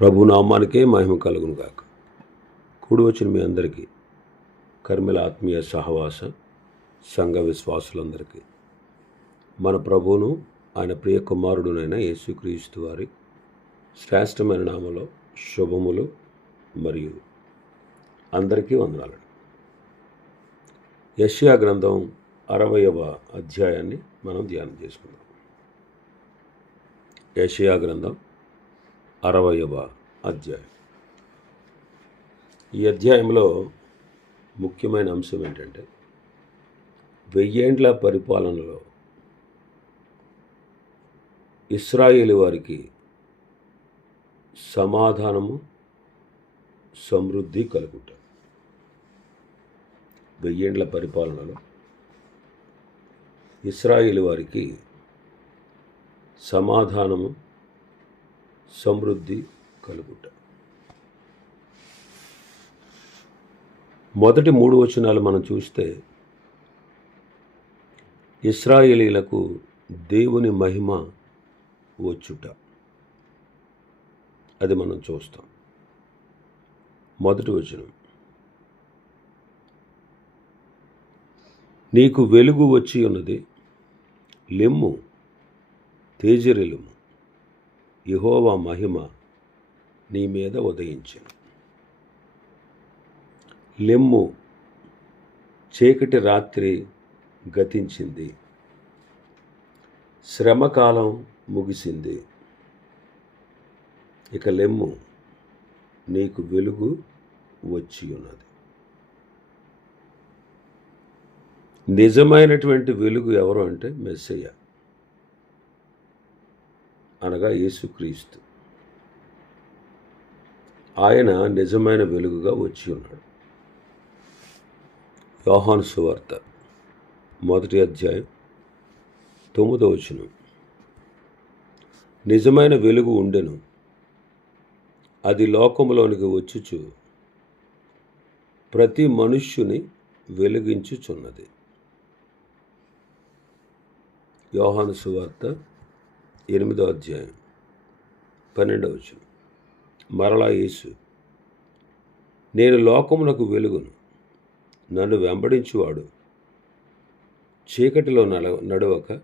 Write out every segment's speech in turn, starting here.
ప్రభు నామానికే మహిమ కలుగును గాక. కూడి వచ్చిన మీ అందరికీ కర్మిల ఆత్మీయ సహవాస సంఘ విశ్వాసులందరికీ మన ప్రభువును ఆయన ప్రియ కుమారుడునైన యేసుక్రీస్తు వారి శ్రేష్టమైన నామలో శుభములు మరియు అందరికీ వందనాలు. యష్యా గ్రంథం అరవయవ అధ్యాయాన్ని మనం ధ్యానం చేసుకుందాం. యషయా గ్రంథం అరవయవ అధ్యాయం. ఈ అధ్యాయంలో ముఖ్యమైన అంశం ఏంటంటే వెయ్యేండ్ల పరిపాలనలో ఇస్రాయేలు వారికి సమాధానము సమృద్ధి కలుగుట. వెయ్యేండ్ల పరిపాలనలో ఇస్రాయేలు వారికి సమాధానము సమృద్ధి కలుగుట. మొదటి మూడు వచనాలు మనం చూస్తే ఇస్రాయేలీలకు దేవుని మహిమ వచ్చుట. అది మనం చూస్తాం. మొదటి వచనం. నీకు వెలుగు వచ్చి ఉన్నది లెమ్ము తేజరిలుము యహోవా మహిమ నీ మీద ఉదయించను. లెమ్ము చీకటి రాత్రి గతించింది. శ్రమకాలం ముగిసింది. ఇక లెమ్ము నీకు వెలుగు వచ్చి ఉన్నది నిజమైనటువంటి వెలుగు ఎవరు అంటే మెస్సయ్య. అనగా యేసుక్రీస్తు ఆయన నిజమైన వెలుగుగా వచ్చి ఉన్నాడు. యోహాను సువార్త మొదటి అధ్యాయం తొమ్మిదో వచనం. నిజమైన వెలుగు ఉండెను. అది లోకములోనికి వచ్చుచు ప్రతి మనుష్యుని వెలిగించుచున్నది. యోహాను సువార్త ఎనిమిదో అధ్యాయం. పన్నెండవ వచనం. మరలా యేసు నేను లోకమునకు వెలుగును. నన్ను వెంబడించువాడు. చీకటిలో నడ నడవక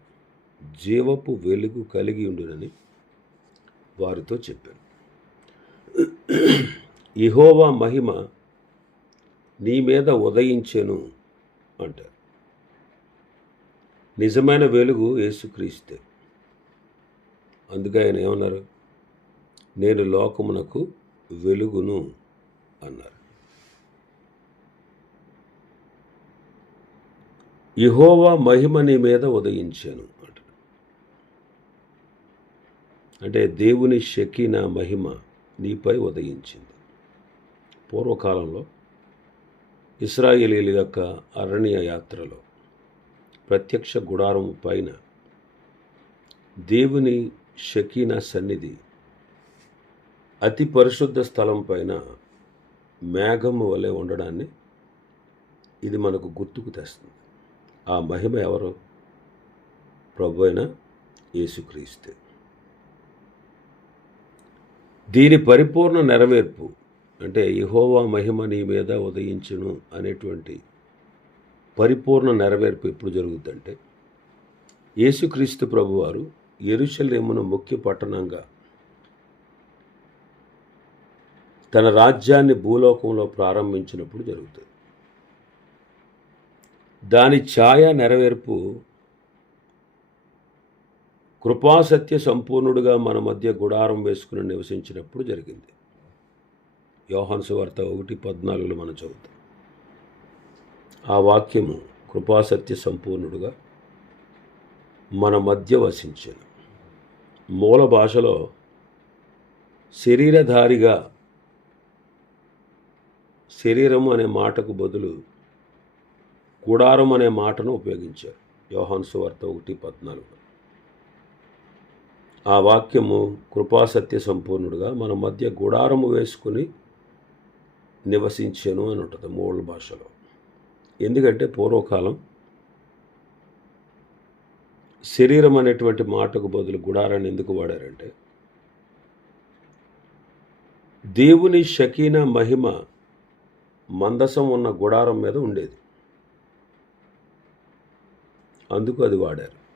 జీవపు వెలుగు కలిగి ఉండునని వారితో చెప్పాను. ఇహోవా మహిమ నీ మీద ఉదయించెను అంటారు. నిజమైన వెలుగు యేసుక్రీస్తే. అందుకే ఆయన ఏమన్నారు? నేను లోకమునకు వెలుగును అన్నారు. ఇహోవా మహిమ నీ మీద ఉదయించాను అంట. అంటే దేవుని షకీన మహిమ నీపై ఉదయించింది. పూర్వకాలంలో ఇస్రాయేలీల యొక్క అరణ్య యాత్రలో ప్రత్యక్ష గుడారం పైన దేవుని షకీనా సన్నిధి. అతి పరిశుద్ధ స్థలం పైన మేఘము వలె ఉండడాన్ని ఇది మనకు గుర్తుకు తెస్తుంది. ఆ మహిమ ఎవరు? ప్రభు అయిన యేసుక్రీస్తే. దీని పరిపూర్ణ నెరవేర్పు అంటే ఇహోవా మహిమ నీ మీద ఉదయించును అనేటువంటి పరిపూర్ణ నెరవేర్పు ఎప్పుడు జరుగుతుందంటే యేసుక్రీస్తు ప్రభువారు ఎరుషలేమును ముఖ్య పట్టణంగా. తన రాజ్యాన్ని భూలోకంలో ప్రారంభించినప్పుడు జరుగుతుంది. దాని ఛాయ నెరవేర్పు కృపాసత్య సంపూర్ణుడుగా మన మధ్య గుడారం వేసుకుని నివసించినప్పుడు జరిగింది. యోహాన్సు వార్త ఒకటి పద్నాలుగులో మనం చదువుతాం. ఆ వాక్యము కృపాసత్య సంపూర్ణుడుగా మన మధ్య వసించాను. మూల భాషలో శరీరధారిగా శరీరం అనే మాటకు బదులు గుడారం అనే మాటను ఉపయోగించారు. యోహాన్ వార్త ఒకటి పద్నాలుగు. ఆ వాక్యము కృపాసత్య సంపూర్ణుడుగా మన మధ్య గుడారము వేసుకుని నివసించాను అని ఉంటుంది మూల భాషలో. ఎందుకంటే పూర్వకాలం శరీరం అనేటువంటి మాటకు బదులు గుడారాన్ని ఎందుకు వాడారంటే? దేవుని షకీన మహిమ మందసం ఉన్న గుడారం మీద ఉండేది. అందుకు అది వాడారు.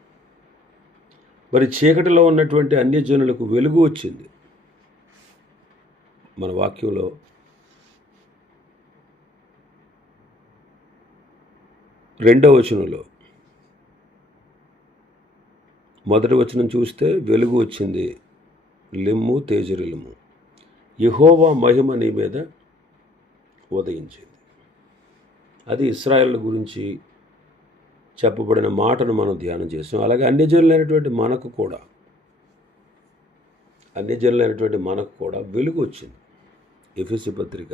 మరి చీకటిలో ఉన్నటువంటి అన్యజనులకు వెలుగు వచ్చింది. మన వాక్యంలో రెండవ వచనంలో మొదటి వచనం చూస్తే వెలుగు వచ్చింది. లిమ్ము తేజరిలిమ్ము యహోవా మహిమ నీ మీద ఉదయించింది. అది ఇస్రాయల్ గురించి చెప్పబడిన మాటను మనం ధ్యానం చేసాం అలాగే అన్యజనులైనటువంటి మనకు కూడా అన్యజనులైనటువంటి మనకు కూడా వెలుగు వచ్చింది. ఎఫ్ఎసి పత్రిక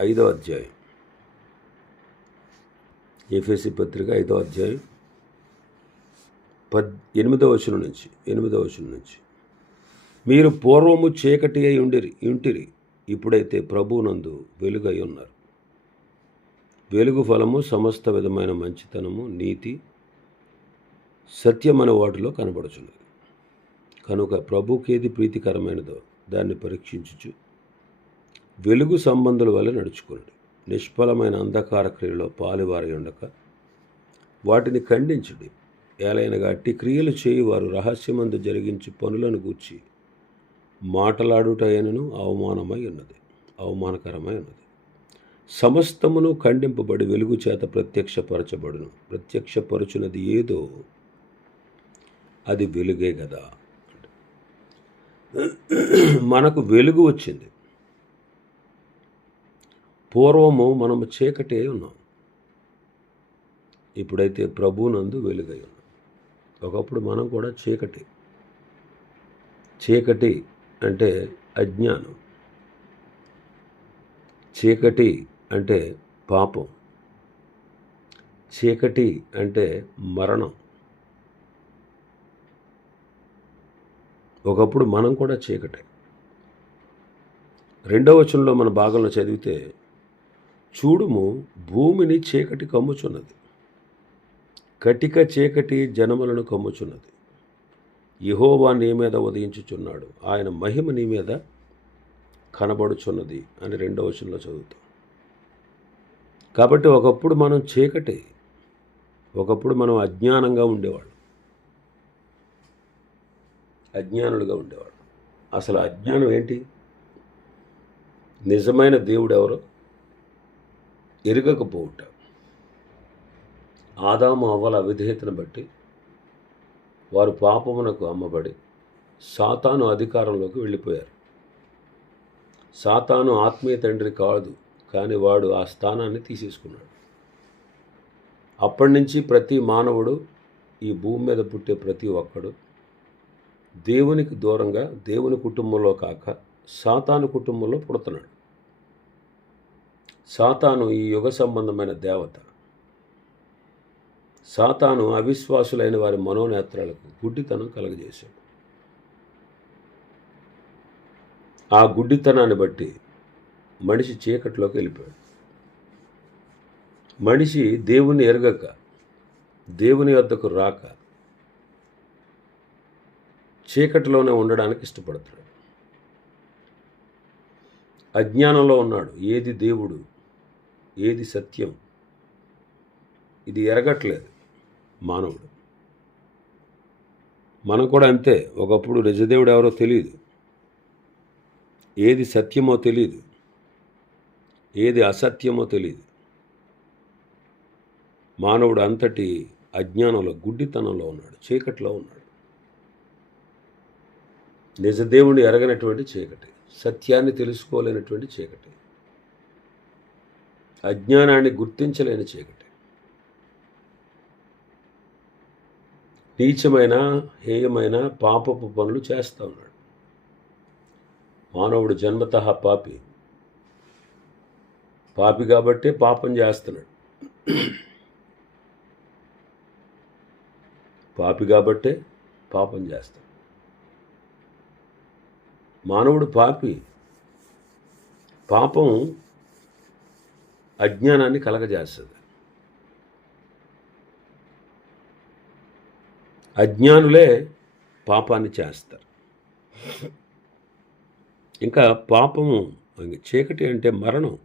ఐదో అధ్యాయం. ఎఫ్ఎసి పత్రిక ఐదో అధ్యాయం పద్ ఎనిమిదో వచనం నుంచి ఎనిమిదో వచనం నుంచి. మీరు పూర్వము చీకటి అయి ఉండిరి ఉంటిరి ఇప్పుడైతే ప్రభునందు వెలుగై ఉన్నారు. వెలుగు ఫలము సమస్త విధమైన మంచితనము నీతి సత్యమైన వాటిలో కనబడుచున్నది. కనుక ప్రభుకేది ప్రీతికరమైనదో దాన్ని పరీక్షించుచు వెలుగు సంబంధుల వల్ల నడుచుకోండి నిష్ఫలమైన అంధకార క్రియలో పాలువారై ఉండక వాటిని ఖండించుడి. ఏలైనగా అట్టి క్రియలు చేయి వారు రహస్యమందు జరిగించి పనులను గూర్చి మాటలాడుటయనను అవమానమై ఉన్నది అవమానకరమై ఉన్నది. సమస్తమును ఖండింపబడి వెలుగు చేత ప్రత్యక్షపరచబడును. ప్రత్యక్షపరచునది ఏదో అది వెలుగే కదా మనకు వెలుగు వచ్చింది. పూర్వము మనము చీకటే ఉన్నాం. ఇప్పుడైతే ప్రభునందు వెలుగై ఉన్నాం. ఒకప్పుడు మనం కూడా చీకటి. చీకటి అంటే అజ్ఞానం. చీకటి అంటే పాపం. చీకటి అంటే మరణం. ఒకప్పుడు మనం కూడా చీకటే. రెండవ వచనంలో మన భాగంలో చదివితే చూడుము భూమిని చీకటి కమ్ముచున్నది. కటిక చీకటి జనములను కమ్ముచున్నది. యహోవా నీ మీద ఉదయించుచున్నాడు. ఆయన మహిమ నీ మీద కనబడుచున్నది అని రెండవ వచనంలో చదువుతాం. కాబట్టి ఒకప్పుడు మనం చీకటి ఒకప్పుడు మనం అజ్ఞానంగా ఉండేవాళ్ళం. అజ్ఞానులుగా ఉండేవాడు అసలు అజ్ఞానం ఏంటి? నిజమైన దేవుడు ఎవరో? ఎరగకపోవటం. ఆదాము అవ్వల అవిధేయతను బట్టి వారు పాపమునకు అమ్మబడి సాతాను అధికారంలోకి వెళ్ళిపోయారు. సాతాను ఆత్మీయ తండ్రి కాదు కానీ వాడు ఆ స్థానాన్ని తీసేసుకున్నాడు. అప్పటి నుంచి ప్రతి మానవుడు ఈ భూమి మీద పుట్టే ప్రతి ఒక్కడు దేవునికి దూరంగా దేవుని కుటుంబంలో కాక సాతాను కుటుంబంలో పుడుతున్నాడు. సాతాను ఈ యుగ సంబంధమైన దేవత. సాతాను అవిశ్వాసులైన వారి మనోనేత్రాలకు గుడ్డితనం కలగజేశాడు. ఆ గుడ్డితనాన్ని బట్టి మనిషి చీకట్లోకి వెళ్ళిపోయాడు. మనిషి దేవుని ఎరగక దేవుని వద్దకు రాక చీకటిలోనే ఉండడానికి ఇష్టపడతాడు. అజ్ఞానంలో ఉన్నాడు. ఏది దేవుడు ఏది సత్యం ఇది ఎరగట్లేదు. మానవుడు. మనం కూడా అంతే ఒకప్పుడు నిజదేవుడు ఎవరో తెలియదు ఏది సత్యమో తెలియదు ఏది అసత్యమో తెలియదు మానవుడు అంతటి అజ్ఞానంలో గుడ్డితనంలో ఉన్నాడు చీకట్లో ఉన్నాడు. నిజదేవుని ఎరగనటువంటి చీకటి సత్యాన్ని తెలుసుకోలేనటువంటి చీకటి అజ్ఞానాన్ని గుర్తించలేని చీకటి. నీచమైన హేయమైన పాపపు పనులు చేస్తూ ఉన్నాడు. మానవుడు జన్మత పాపి. పాపి కాబట్టే పాపం చేస్తున్నాడు. పాపి కాబట్టే పాపం చేస్తాడు. మానవుడు పాపి. పాపం అజ్ఞానాన్ని కలగజేస్తుంది. అజ్ఞానులే పాపాన్ని చేస్తారు. ఇంకా పాపము చీకటి అంటే మరణం.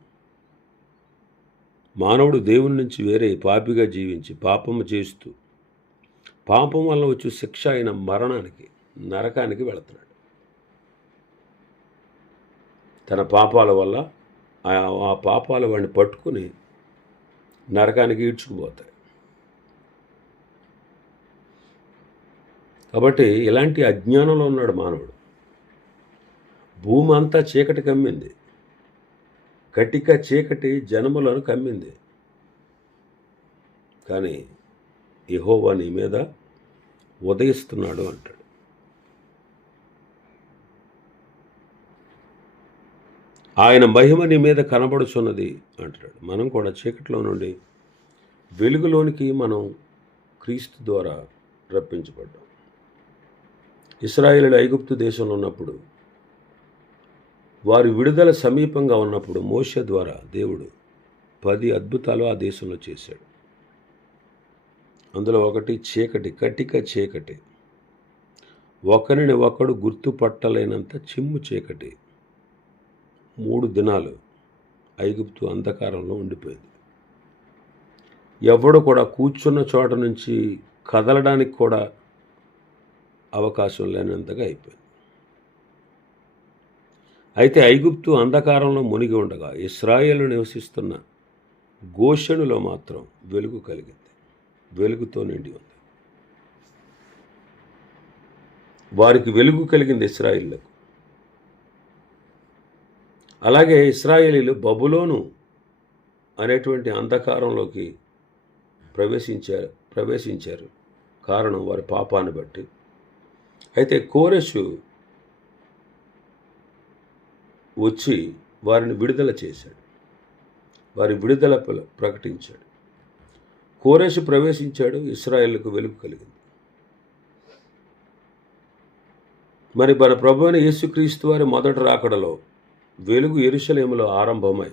మానవుడు దేవుని నుంచి వేరే పాపిగా జీవించి పాపము చేస్తూ పాపం వల్ల వచ్చే శిక్ష అయిన మరణానికి నరకానికి వెళుతున్నాడు. తన పాపాల వల్ల ఆ- ఆ పాపాలు వాడిని పట్టుకుని నరకానికి ఈడ్చుకుపోతాయి కాబట్టి ఇలాంటి అజ్ఞానంలో ఉన్నాడు మానవుడు. భూమి అంతా చీకటి కమ్మింది. కటిక చీకటి జనములను కమ్మింది. కానీ యెహోవా నీ మీద ఉదయిస్తున్నాడు అంటాడు. ఆయన మహిమ నీ మీద కనబడుచున్నది అంటాడు. మనం కూడా చీకటిలో నుండి వెలుగులోనికి మనం క్రీస్తు ద్వారా రప్పించబడ్డాం. ఇస్రాయేలు ఐగుప్తు దేశంలో ఉన్నప్పుడు వారి విడుదల సమీపంగా ఉన్నప్పుడు మోష ద్వారా దేవుడు పది అద్భుతాలు ఆ దేశంలో చేశాడు. అందులో ఒకటి చీకటి కటిక చీకటి. ఒకరిని ఒకడు గుర్తుపట్టలేనంత చిమ్ము చీకటి. మూడు దినాలు ఐగుప్తు అంధకారంలో ఉండిపోయింది. ఎవడు కూడా కూర్చున్న చోట నుంచి కదలడానికి కూడా అవకాశం లేనంతగా అయిపోయింది. అయితే ఐగుప్తు అంధకారంలో మునిగి ఉండగా ఇస్రాయేల్ నివసిస్తున్న గోషణులో మాత్రం వెలుగు కలిగింది. వెలుగుతో నిండి ఉంది. వారికి వెలుగు కలిగింది ఇస్రాయిల్లకు అలాగే ఇస్రాయేలీలు బబులోను అనేటువంటి అంధకారంలోకి ప్రవేశించారు ప్రవేశించారు. కారణం వారి పాపాన్ని బట్టి అయితే కోరెషు వచ్చి వారిని విడుదల చేశాడు. వారి విడుదల ప్రకటించాడు. కోరేషు ప్రవేశించాడు ఇస్రాయేళ్ళకు వెలుగు కలిగింది. మరి మన ప్రభు అయిన యేసుక్రీస్తు వారి మొదటి రాకడలో వెలుగు ఎరుషలేములో ఆరంభమై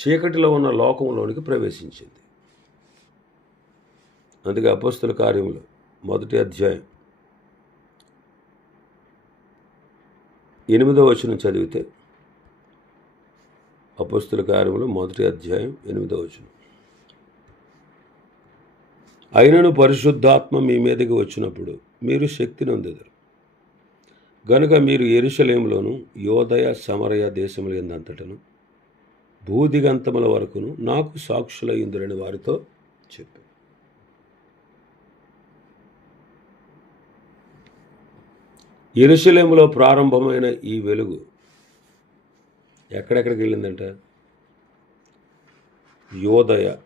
చీకటిలో ఉన్న లోకంలోనికి ప్రవేశించింది. అందుకే అపస్తుల కార్యంలో మొదటి అధ్యాయం. ఎనిమిదో వచనం చదివితే అపస్తుల కార్యములు మొదటి అధ్యాయం ఎనిమిదో వచనం. అయినను పరిశుద్ధాత్మ మీ మీదకి వచ్చినప్పుడు మీరు శక్తిని అందెదరు గనుక మీరు ఎరుషలేములోను యోదయ సమరయ దేశముల ఎందంతటను భూదిగంతముల వరకును నాకు సాక్షులయ్యుందురని వారితో చెప్పి ఎరుశలేములో ప్రారంభమైన ఈ వెలుగు ఎక్కడెక్కడికి వెళ్ళిందంట? యోదయ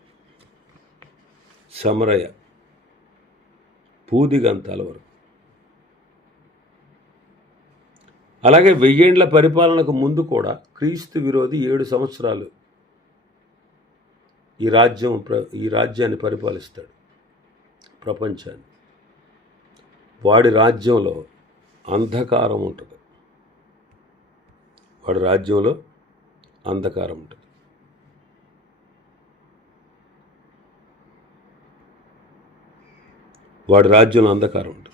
సమరయ పూదిగంతాల వరకు. అలాగే వెయ్యేండ్ల పరిపాలనకు ముందు కూడా క్రీస్తు విరోధి ఏడు సంవత్సరాలు ఈ రాజ్యం ప్ర ఈ రాజ్యాన్ని పరిపాలిస్తాడు ప్రపంచాన్ని. వాడి రాజ్యంలో అంధకారం ఉంటుంది. వాడి రాజ్యంలో అంధకారం ఉంటుంది. వాడి రాజ్యంలో అంధకారం ఉంటుంది.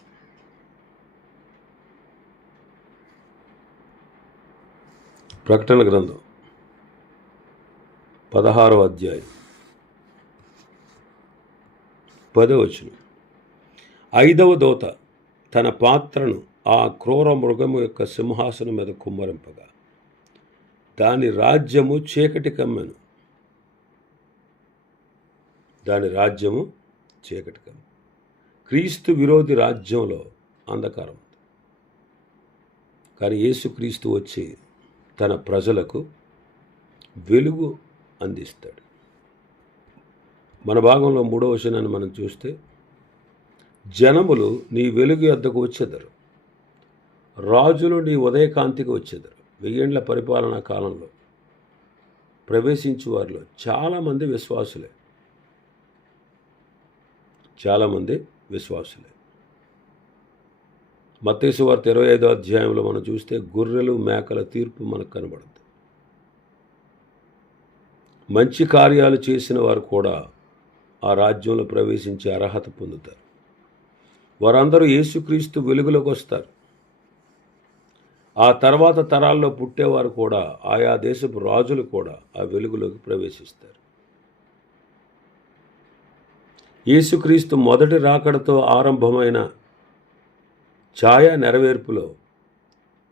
ప్రకటన గ్రంథం పదహారో అధ్యాయం పదవచనం ఐదవ దోత తన పాత్రను ఆ క్రూర మృగము యొక్క సింహాసనం మీద కుమ్మరింపగా దాని రాజ్యము చీకటి కమ్మెను. దాని రాజ్యము చీకటి కమ్మె. క్రీస్తు విరోధి రాజ్యంలో అంధకారం కానీ యేసుక్రీస్తు వచ్చి తన ప్రజలకు వెలుగు అందిస్తాడు. మన భాగంలో మూడో వచనాన్ని మనం చూస్తే జనములు నీ వెలుగు వద్దకు వచ్చేదారు. రాజులు నీ ఉదయకాంతికి వచ్చేదారు. వెయ్యేండ్ల పరిపాలనా కాలంలో ప్రవేశించు వారిలో చాలామంది విశ్వాసులే. చాలామంది విశ్వాసులే. మత్స్సు వార్త ఇరవై ఐదో అధ్యాయంలో మనం చూస్తే గొర్రెలు మేకల తీర్పు మనకు కనబడుతుంది మంచి కార్యాలు చేసిన వారు కూడా ఆ రాజ్యంలో ప్రవేశించే అర్హత పొందుతారు. వారందరూ యేసుక్రీస్తు వెలుగులోకి వస్తారు. ఆ తర్వాత తరాల్లో పుట్టేవారు కూడా ఆయా దేశపు రాజులు కూడా ఆ వెలుగులోకి ప్రవేశిస్తారు. యేసుక్రీస్తు మొదటి రాకడతో ఆరంభమైన ఛాయా నెరవేర్పులో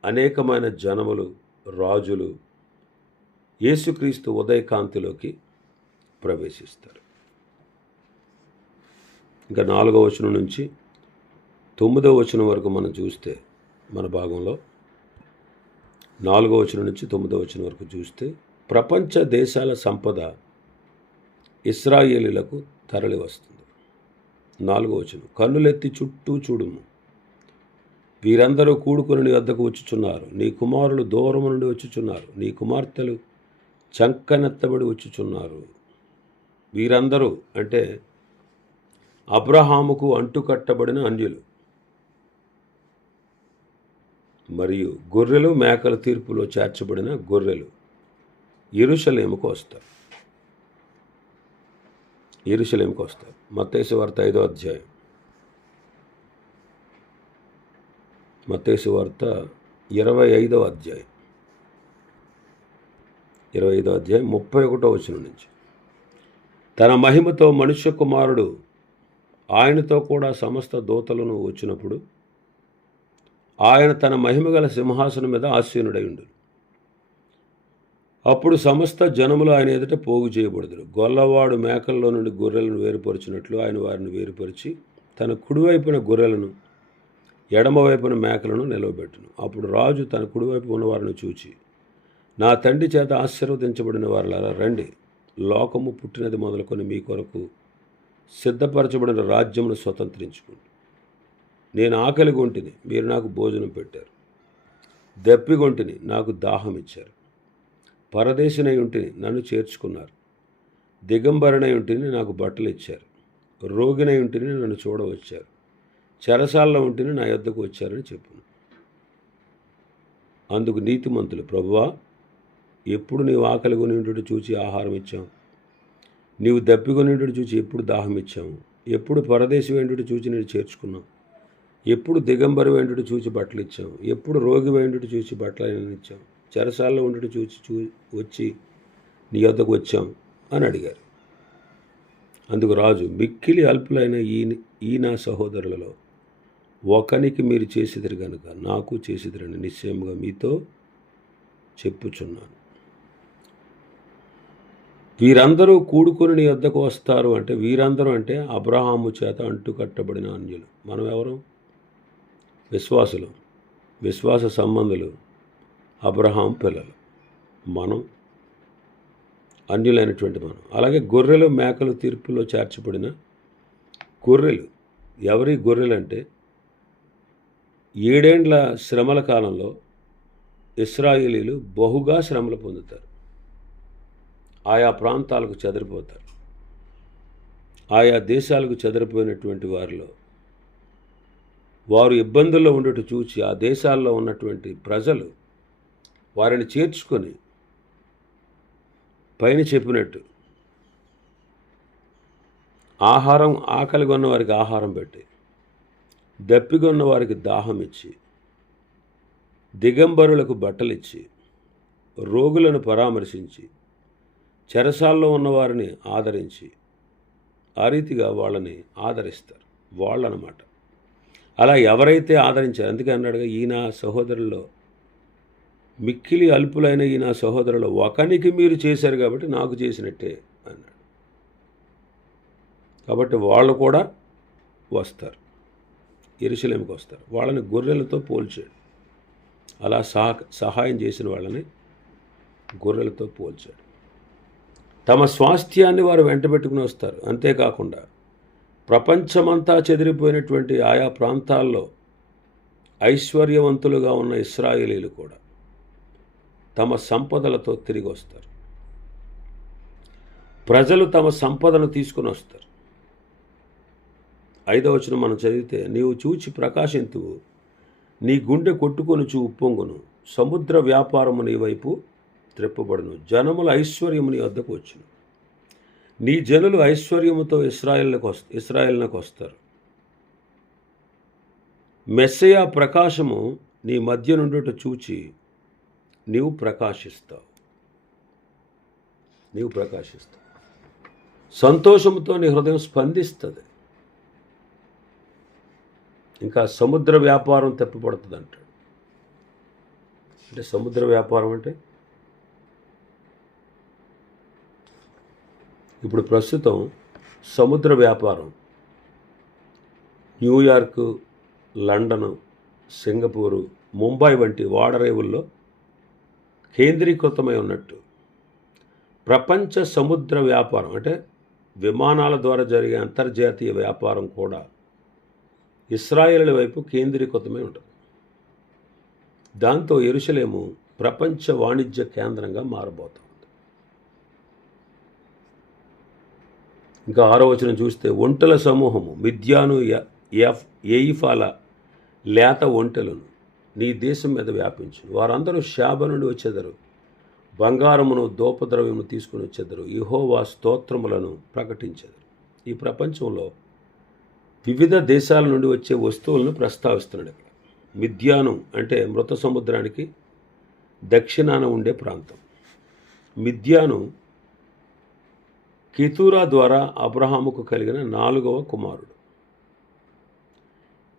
అనేకమైన జనములు రాజులు యేసుక్రీస్తు ఉదయకాంతిలోకి ప్రవేశిస్తారు. ఇంకా నాలుగో వచనం నుంచి తొమ్మిదో వచనం వరకు మనం చూస్తే మన భాగంలో నాలుగో వచనం నుంచి తొమ్మిదో వచనం వరకు చూస్తే ప్రపంచ దేశాల సంపద ఇస్రాయేలీలకు తరలి వస్తుంది. నాలుగో వచనం కన్నులెత్తి చుట్టూ చూడుము. వీరందరూ కూడుకుని నీ వద్దకు వచ్చుచున్నారు. నీ కుమారులు దూరము నుండి వచ్చుచున్నారు. నీ కుమార్తెలు చంకనెత్తబడి వచ్చుచున్నారు. వీరందరూ అంటే అబ్రహాముకు అంటుకట్టబడిన అన్యులు. మరియు గొర్రెలు మేకల తీర్పులో చేర్చబడిన గొర్రెలు ఇరుషలేముకు వస్తారు ఇరుషలేముకు వస్తారు మత్తేసు వార్త ఐదో అధ్యాయం. మత్తేసు వార్త ఇరవై ఐదవ అధ్యాయం. ఇరవై ఐదో అధ్యాయం ముప్పై ఒకటో వచ్చిన నుంచి. తన మహిమతో మనుష్య కుమారుడు ఆయనతో కూడా సమస్త దూతలను వచ్చినప్పుడు ఆయన తన మహిమగల సింహాసనం మీద ఆసీనుడై ఉండు అప్పుడు సమస్త జనములు ఆయన ఎదుట పోగు చేయబడదురు. గొల్లవాడు మేకల్లో నుండి గొర్రెలను వేరుపరిచినట్లు ఆయన వారిని వేరుపరిచి తన కుడివైపున గొర్రెలను ఎడమవైపున మేకలను నిలవబెట్టును. అప్పుడు రాజు తన కుడివైపు ఉన్నవారిని చూచి నా తండ్రి చేత ఆశీర్వదించబడిన వారులారా రండి. లోకము పుట్టినది మొదలుకొని మీ కొరకు సిద్ధపరచబడిన రాజ్యమును స్వతంత్రించుకుంటు. నేను ఆకలి గొంటిని మీరు నాకు భోజనం పెట్టారు. దప్పిగొంటిని నాకు దాహం ఇచ్చారు. పరదేశినై ఉంటిని నన్ను చేర్చుకున్నారు. దిగంబరనై ఉంటిని నాకు బట్టలు ఇచ్చారు. రోగినై ఉంటిని నన్ను చూడవచ్చారు. చెరసాల్లో ఉంటిని నా యొద్దకు వచ్చారని చెప్పును. అందుకు నీతిమంతులు ప్రభువా ఎప్పుడు నీవు ఆకలి కొనింటి చూచి ఆహారం ఇచ్చాం నీవు దప్పికొనింటి చూచి ఎప్పుడు దాహం ఇచ్చాము ఎప్పుడు పరదేశం వెంటుడు చూచి నేను చేర్చుకున్నాం ఎప్పుడు దిగంబరి వెంటుడు చూచి బట్టలు ఇచ్చాం ఎప్పుడు రోగి వెంటుడు చూచి బట్టలు ఇచ్చాం చెరసాల్లో ఉండి చూచి చూ వచ్చి నీ వద్దకు వచ్చాం అని అడిగారు. అందుకు రాజు మిక్కిలి అల్పులైన ఈ ఈ నా సహోదరులలో ఒకనికి మీరు చేసిదిరు కనుక నాకు చేసిదిరని నిశ్చయముగా మీతో చెప్పుచున్నాను. వీరందరూ కూడుకొని నీ వద్దకు వస్తారు అంటే వీరందరూ అంటే అబ్రహాము చేత అంటుకట్టబడిన అన్యులు. మనం ఎవరు విశ్వాసులు విశ్వాస సంబంధులు అబ్రహాం పిల్లలు మనం అన్యులైనటువంటి మనం. అలాగే గొర్రెలు మేకలు తీర్పులో చేర్చబడిన గొర్రెలు. ఎవరి గొర్రెలు అంటే ఏడేండ్ల శ్రమల కాలంలో ఇస్రాయేలీలు బహుగా శ్రమలు పొందుతారు. ఆయా ప్రాంతాలకు చెదిరిపోతారు. ఆయా దేశాలకు చెదిరిపోయినటువంటి వారిలో వారు ఇబ్బందుల్లో ఉండేట్టు చూసి ఆ దేశాల్లో ఉన్నటువంటి ప్రజలు వారిని చేర్చుకొని పైన చెప్పినట్టు ఆహారం ఆకలిగా ఉన్న వారికి ఆహారం పెట్టి దప్పిగా ఉన్న వారికి దాహం ఇచ్చి దిగంబరులకు బట్టలిచ్చి రోగులను పరామర్శించి చెరసాల్లో ఉన్నవారిని ఆదరించి ఆ రీతిగా వాళ్ళని ఆదరిస్తారు. వాళ్ళనమాట. అలా ఎవరైతే ఆదరించారు? అందుకే అన్నాడుగా ఈయన సహోదరుల్లో మిక్కిలి అల్పులైన ఈయన సహోదరులు ఒకనికి మీరు చేశారు కాబట్టి నాకు చేసినట్టే అన్నాడు. కాబట్టి వాళ్ళు కూడా వస్తారు. ఎరుసలేంకి వస్తారు. వాళ్ళని గొర్రెలతో పోల్చాడు. అలా సహా సహాయం చేసిన వాళ్ళని గొర్రెలతో పోల్చాడు. తమ స్వాస్థ్యాన్ని వారు వెంటబెట్టుకుని వస్తారు. అంతేకాకుండా ప్రపంచమంతా చెదిరిపోయినటువంటి ఆయా ప్రాంతాల్లో ఐశ్వర్యవంతులుగా ఉన్న ఇస్రాయేలీలు కూడా తమ సంపదలతో తిరిగి వస్తారు. ప్రజలు తమ సంపదను తీసుకుని వస్తారు. ఐదవచనం మనం చదివితే నీవు చూచి ప్రకాశింతువు నీ గుండె కొట్టుకొని చూ ఉప్పొంగును సముద్ర వ్యాపారము నీ వైపు త్రెప్పబడును జనముల ఐశ్వర్యము నీ వద్దకు వచ్చును. నీ జనులు ఐశ్వర్యముతో ఇస్రాయల్కి వస్త ఇస్రాయల్నకు వస్తారు. మెస్సయా ప్రకాశము నీ మధ్య నుండి చూచి నీవు ప్రకాశిస్తావు. నీవు ప్రకాశిస్తావు. సంతోషంతో నీ హృదయం స్పందిస్తుంది. ఇంకా సముద్ర వ్యాపారం తప్పిపడుతుంది అంటాడు అంటే సముద్ర వ్యాపారం అంటే ఇప్పుడు ప్రస్తుతం సముద్ర వ్యాపారం. న్యూయార్క్ లండను సింగపూరు ముంబై వంటి ఓడరేవుల్లో కేంద్రీకృతమై ఉన్నట్టు. ప్రపంచ సముద్ర వ్యాపారం అంటే విమానాల ద్వారా జరిగే అంతర్జాతీయ వ్యాపారం కూడా ఇస్రాయేల్ వైపు కేంద్రీకృతమై ఉంటుంది. దాంతో ఎరుసలేము ప్రపంచ వాణిజ్య కేంద్రంగా మారబోతుంది ఇంకా ఆరో వచనం చూస్తే ఒంటల సమూహము మిథ్యాను ఎఫ్ ఏయిఫాల లేత ఒంటెలను నీ దేశం మీద వ్యాపించు వారందరూ శాబ నుండి వచ్చేదరు. బంగారమును దోపద్రవ్యమును తీసుకుని వచ్చేదరు. ఇహోవా స్తోత్రములను ప్రకటించెదరు. ఈ ప్రపంచంలో వివిధ దేశాల నుండి వచ్చే వస్తువులను ప్రస్తావిస్తున్నాడు ఇక్కడ. మిథ్యాను అంటే మృత సముద్రానికి దక్షిణాన ఉండే ప్రాంతం. మిథ్యాను కితూరా ద్వారా అబ్రహాముకు కలిగిన నాలుగవ కుమారుడు.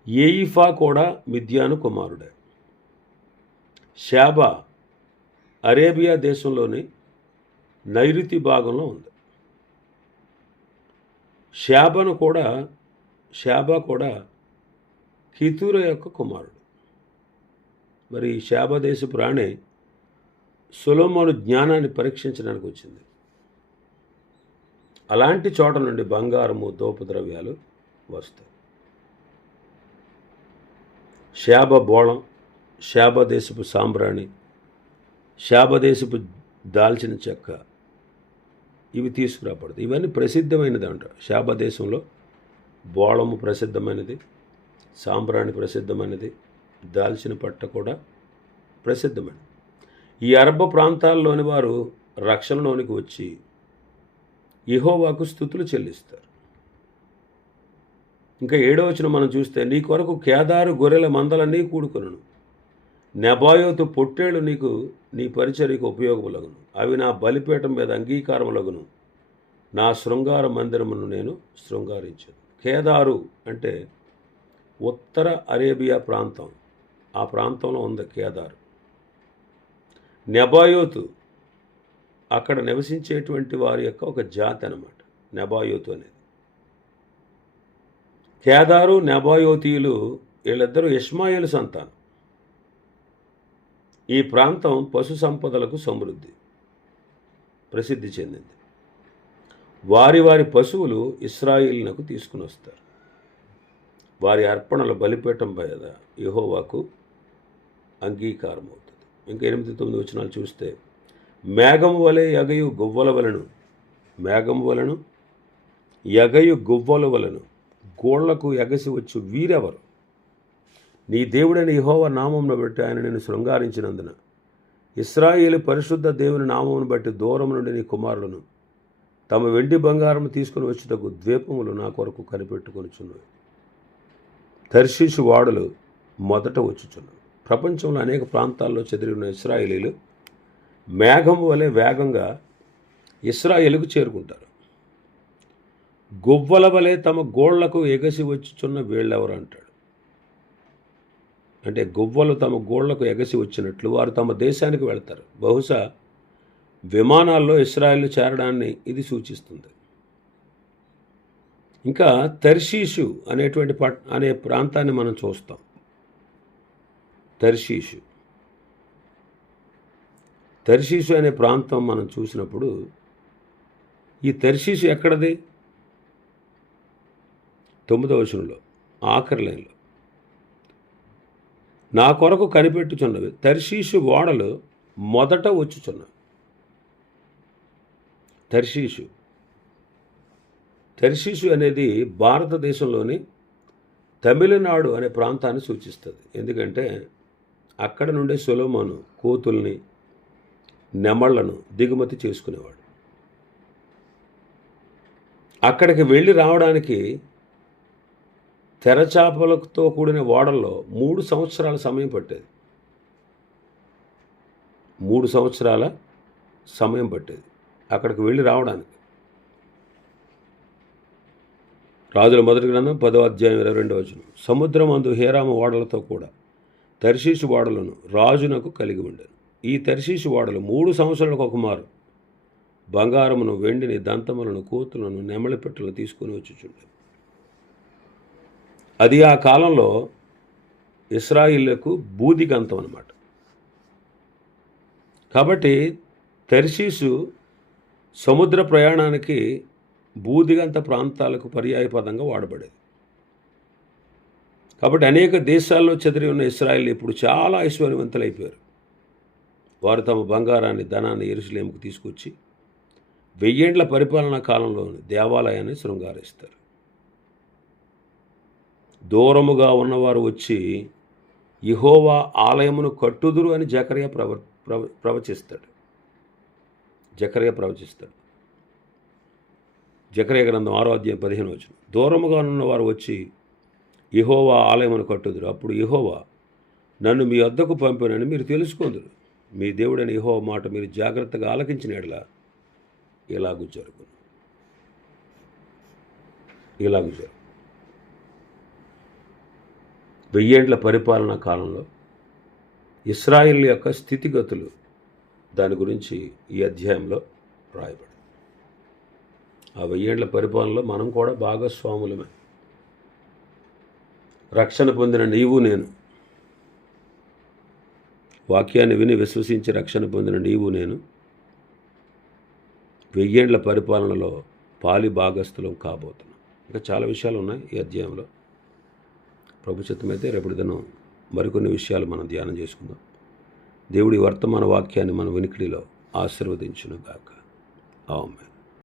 ఏయిఫా కూడా మిథ్యాను కుమారుడే. శాబా అరేబియా దేశంలోని నైరుతి భాగంలో ఉంది. శాబను కూడా శాబా కూడా కితూర యొక్క కుమారుడు. మరి ఈ శాబా దేశపు రాణి సులోమోను జ్ఞానాన్ని పరీక్షించడానికి వచ్చింది. అలాంటి చోట నుండి బంగారము దోపద్రవ్యాలు వస్తాయి. శాబ బోళం శాబ దేశపు సాంబ్రాణి శాబ దేశపు దాల్చిన చెక్క ఇవి తీసుకురాబడతాయి. ఇవన్నీ ప్రసిద్ధమైనది అంట. శాబ దేశంలో బోళము ప్రసిద్ధమైనది సాంబ్రాణి ప్రసిద్ధమైనది దాల్చిన పట్ట కూడా ప్రసిద్ధమైనది. ఈ అరబ్ ప్రాంతాల్లోని వారు రక్షణలోనికి వచ్చి యహోవాకు స్థుతులు చెల్లిస్తారు. ఇంకా ఏడవచన మనం చూస్తే నీ కొరకు కేదారు గొర్రెల మందలన్నీ కూడుకొనును. నెబాయోతు పొట్టేళ్ళు నీకు నీ పరిచర్యకు ఉపయోగములగును. అవి నా బలిపీఠం మీద అంగీకారములగును. నా శృంగార మందిరమును నేను శృంగారించాను. కేదారు అంటే ఉత్తర అరేబియా ప్రాంతం. ఆ ప్రాంతంలో ఉంది కేదారు. నెబాయోతు అక్కడ నివసించేటువంటి వారి యొక్క ఒక జాతి అనమాట నెబాయోతు అనేది. కేదారు నెబాయోతీయులు వీళ్ళిద్దరూ ఇస్మాయిల్ సంతానం. ఈ ప్రాంతం పశు సంపదలకు సమృద్ధి ప్రసిద్ధి చెందింది. వారి వారి పశువులు ఇస్రాయిల్నకు తీసుకుని వస్తారు. వారి అర్పణల బలిపీఠం మీద యహోవాకు అంగీకారం అవుతుంది ఇంకా ఎనిమిది తొమ్మిది వచ్చినాలు చూస్తే మేఘం వలె ఎగయు గువ్వల వలను. మేఘం వలను ఎగయు గువ్వల వలను. గోళ్ళకు ఎగసి వచ్చు వీరెవరు? నీ దేవుడైన ఇహోవ నామంను బట్టి ఆయన నేను శృంగారించినందున. ఇస్రాయేలు పరిశుద్ధ దేవుని నామమును బట్టి దూరం నుండి నీ కుమారులను. తమ వెండి బంగారం తీసుకుని వచ్చుటకు ద్వీపములు నా కొరకు కనిపెట్టుకొనిచున్నవి. తర్షీషు వాడలు మొదట వచ్చుచున్నవి ప్రపంచంలో అనేక ప్రాంతాల్లో చెదిరి ఉన్న ఇస్రాయేలీలు మేఘం వలె వేగంగా ఇస్రాయేలుకు చేరుకుంటారు. గువ్వల వలె తమ గోళ్ళకు ఎగసి వచ్చుచున్న వీళ్ళెవరు అంటాడు. అంటే గువ్వలు తమ గోళ్ళకు ఎగసి వచ్చినట్లు వారు తమ దేశానికి వెళ్తారు. బహుశా విమానాల్లో ఇస్రాయేల్ చేరడాన్ని ఇది సూచిస్తుంది. ఇంకా తర్షీషు అనేటువంటి పట్ అనే ప్రాంతాన్ని మనం చూస్తాం. తర్షీషు. తర్షీషు అనే ప్రాంతం మనం చూసినప్పుడు ఈ తర్షీషు ఎక్కడది? తొమ్మిదవ వచనంలో ఆఖరి లైన్లో. నా కొరకు కనిపెట్టుచున్నవి తర్షీషు ఓడలు మొదట వచ్చుచున్నవి. తర్షీషు తర్షీషు అనేది భారతదేశంలోని తమిళనాడు అనే ప్రాంతాన్ని సూచిస్తుంది. ఎందుకంటే అక్కడ నుండే సొలోమోను కోతుల్ని నెమళ్ళను దిగుమతి చేసుకునేవాడు. అక్కడికి వెళ్ళి రావడానికి తెరచాపలతో కూడిన ఓడల్లో మూడు సంవత్సరాల సమయం పట్టేది. మూడు సంవత్సరాల సమయం పట్టేది అక్కడికి వెళ్ళి రావడానికి. రాజుల మొదటి గ్రంథం పదో అధ్యాయం ఇరవై రెండవ వచనం. సముద్రం అందు హేరామ ఓడలతో కూడా తర్శీసు ఓడలను రాజునకు కలిగి ఉండేది ఈ తర్శీసు ఓడలు మూడు సంవత్సరాలకు ఒక మారు. బంగారమును వెండిని దంతములను కూతులను నెమలిపెట్టులను తీసుకుని వచ్చుచుండేది అది ఆ కాలంలో ఇస్రాయిళ్ళకు బూదిగంతం అన్నమాట. కాబట్టి తెర్షీసు సముద్ర ప్రయాణానికి బూదిగంత ప్రాంతాలకు పర్యాయపదంగా వాడబడేది. కాబట్టి అనేక దేశాల్లో చెదిరి ఉన్న ఇస్రాయిల్ ఇప్పుడు చాలా ఐశ్వర్యవంతులైపోయారు. వారు తమ బంగారాన్ని ధనాన్ని ఎరుసలేముకు తీసుకొచ్చి వెయ్యేండ్ల పరిపాలనా కాలంలోని దేవాలయాన్ని శృంగారిస్తారు. దూరముగా ఉన్నవారు వచ్చి ఇహోవా ఆలయమును కట్టుదురు అని జకర్య ప్రవ ప్రవచిస్తాడు. జకర్య ప్రవచిస్తాడు. జకర్య గ్రంథం ఆరో అధ్యాయం పదిహేను వచ్చిన దూరముగా ఉన్నవారు వచ్చి ఇహోవా ఆలయమును కట్టుదురు. అప్పుడు ఇహోవా నన్ను మీ వద్దకు పంపినని మీరు తెలుసుకుందరు. మీ దేవుడని యహో మాట మీరు జాగ్రత్తగా ఆలకించిన ఎడలా ఇలాగూ జరుగును. ఇలాగూ జరుగు. వెయ్యేండ్ల పరిపాలనా కాలంలో ఇస్రాయిల్ యొక్క స్థితిగతులు దాని గురించి ఈ అధ్యాయంలో రాయబడి ఆ వెయ్యేండ్ల పరిపాలనలో మనం కూడా భాగస్వాములమే. రక్షణ పొందిన నీవు నేను వాక్యాన్ని విని విశ్వసించి రక్షణ పొందిన నీవు నేను. వెయ్యేండ్ల పరిపాలనలో పాలి భాగస్థులం కాబోతున్నాం. ఇంకా చాలా విషయాలు ఉన్నాయి ఈ అధ్యాయంలో. ప్రభు అయితే రేపటి దినం మరికొన్ని విషయాలు మనం ధ్యానం చేసుకుందాం. దేవుడి వర్తమాన వాక్యాన్ని మన వినికిడిలో ఆశీర్వదించును గాక ఆమె